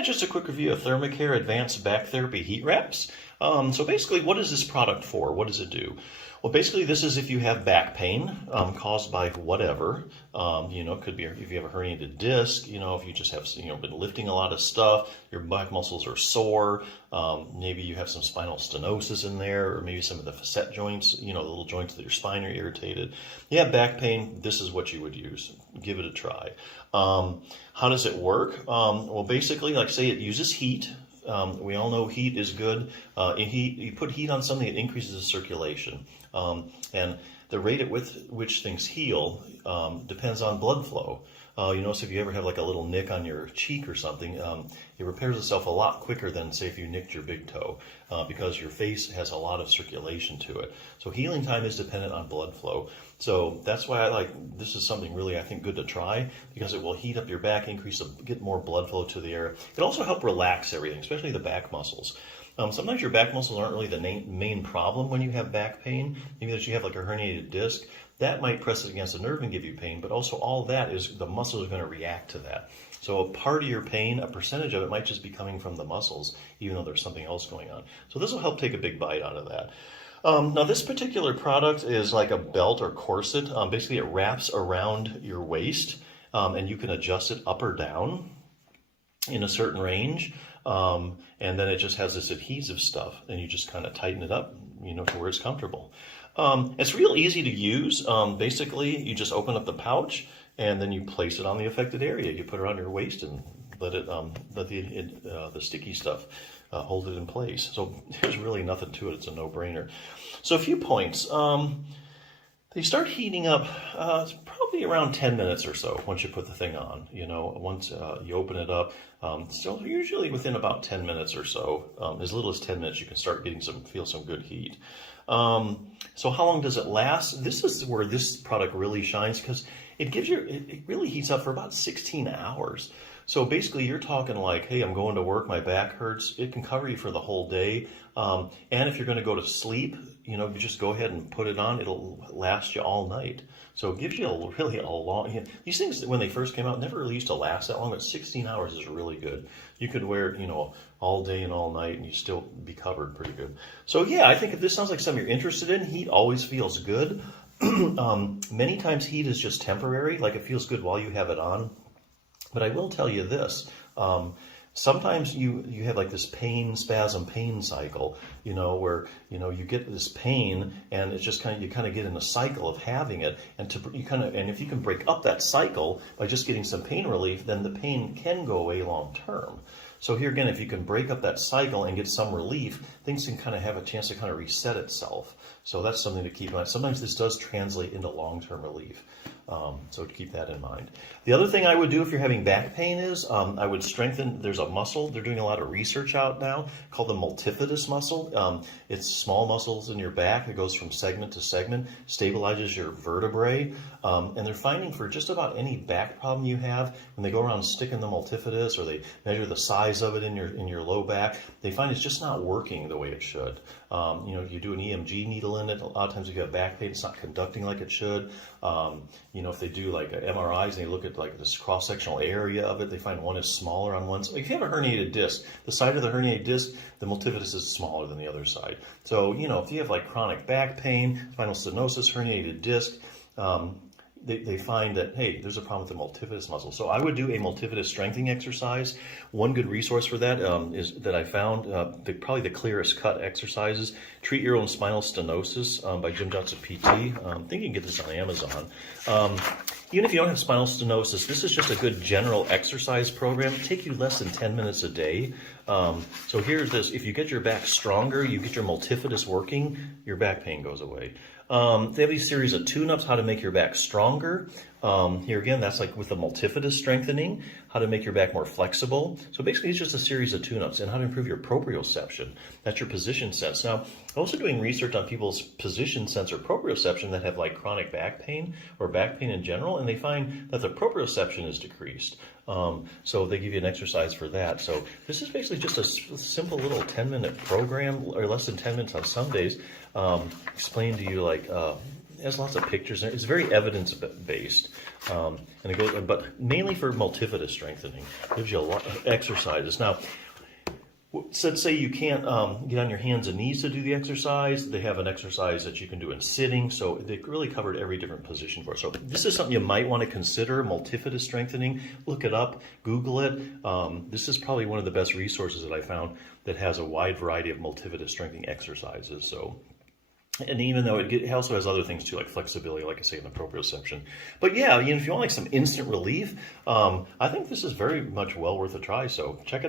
Yeah, just a quick review of ThermaCare Advanced Back Therapy Heat Wraps. So basically, what is this product for? What does it do? Well, basically, this is if you have back pain caused by whatever. It could be if you have a herniated disc, if you just have, been lifting a lot of stuff, your back muscles are sore, maybe you have some spinal stenosis in there, or maybe some of the facet joints, the little joints of your spine are irritated. You have back pain, this is what you would use. Give it a try. How does it work? Well, basically, like I say, it uses heat. We all know heat is good. You put heat on something, it increases the circulation. And the rate at which things heal depends on blood flow. You notice if you ever have like a little nick on your cheek or something, it repairs itself a lot quicker than, say, if you nicked your big toe, because your face has a lot of circulation to it. So healing time is dependent on blood flow. So that's why this is something really, I think, good to try, because it will heat up your back, get more blood flow to the area. It also help relax everything, especially the back muscles. Sometimes your back muscles aren't really the main problem when you have back pain. Maybe that you have like a herniated disc. That might press it against the nerve and give you pain, but also all that is the muscles are going to react to that. So a part of your pain, a percentage of it might just be coming from the muscles, even though there's something else going on. So this will help take a big bite out of that. Now this particular product is like a belt or corset. Basically it wraps around your waist, and you can adjust it up or down in a certain range. And then it just has this adhesive stuff, and you just kind of tighten it up, to where it's comfortable. It's real easy to use. Basically, you just open up the pouch, and then you place it on the affected area. You put it on your waist and let the sticky stuff hold it in place. So there's really nothing to it. It's a no-brainer. So a few points. They start heating up probably around 10 minutes or so once you put the thing on. Once you open it up, so usually within about 10 minutes or so, as little as 10 minutes, you can start feel some good heat. So how long does it last? This is where this product really shines, because it really heats up for about 16 hours. So basically you're talking like, hey, I'm going to work, my back hurts. It can cover you for the whole day. And if you're going to go to sleep, you just go ahead and put it on. It'll last you all night. So it gives you really a long, these things, when they first came out, never really used to last that long, but 16 hours is really good. You could wear it, all day and all night, and you still be covered pretty good. So yeah, I think if this sounds like something you're interested in, heat always feels good. Many times heat is just temporary, like it feels good while you have it on. But I will tell you this, sometimes you have like this pain cycle, where, you get this pain, and it's just you kind of get in a cycle of having it. And if you can break up that cycle by just getting some pain relief, then the pain can go away long term. So here again, if you can break up that cycle and get some relief, things can kind of have a chance to kind of reset itself. So that's something to keep in mind. Sometimes this does translate into long-term relief. So to keep that in mind. The other thing I would do if you're having back pain is I would strengthen, there's a muscle, they're doing a lot of research out now called the multifidus muscle. It's small muscles in your back. It goes from segment to segment, stabilizes your vertebrae. And they're finding for just about any back problem you have, when they go around sticking the multifidus, or they measure the size of it in your low back, they find it's just not working the way it should. You do an EMG needle in it, a lot of times if you have back pain, it's not conducting like it should. If they do like MRIs and they look at like this cross-sectional area of it, they find one is smaller on one side. If you have a herniated disc, the side of the herniated disc, the multifidus is smaller than the other side. So, if you have like chronic back pain, spinal stenosis, herniated disc, they find that, hey, there's a problem with the multifidus muscle. So I would do a multifidus strengthening exercise. One good resource for that is that I found, probably the clearest cut exercises, Treat Your Own Spinal Stenosis by Jim Johnson PT. I think you can get this on Amazon. Even if you don't have spinal stenosis, this is just a good general exercise program. It'll take you less than 10 minutes a day. So here's this. If you get your back stronger, you get your multifidus working, your back pain goes away. They have these series of tune-ups, how to make your back stronger. Here again, that's like with the multifidus strengthening, how to make your back more flexible. So basically, it's just a series of tune-ups, and how to improve your proprioception. That's your position sense. Now, I'm also doing research on people's position sense or proprioception that have like chronic back pain or back pain in general, and they find that the proprioception is decreased. So they give you an exercise for that. So this is basically just a simple little 10-minute program, or less than 10 minutes on some days, explain to you like has lots of pictures. It's very evidence-based, and it goes, but mainly for multifida strengthening. It gives you a lot of exercises. Now, so let's say you can't get on your hands and knees to do the exercise. They have an exercise that you can do in sitting, so they really covered every different position for it. So this is something you might want to consider, multifida strengthening. Look it up, Google it. This is probably one of the best resources that I found that has a wide variety of multifida strengthening exercises. So. And even though it also has other things too, like flexibility, like I say in the proprioception. But yeah, if you want like some instant relief, I think this is very much well worth a try. So check it out.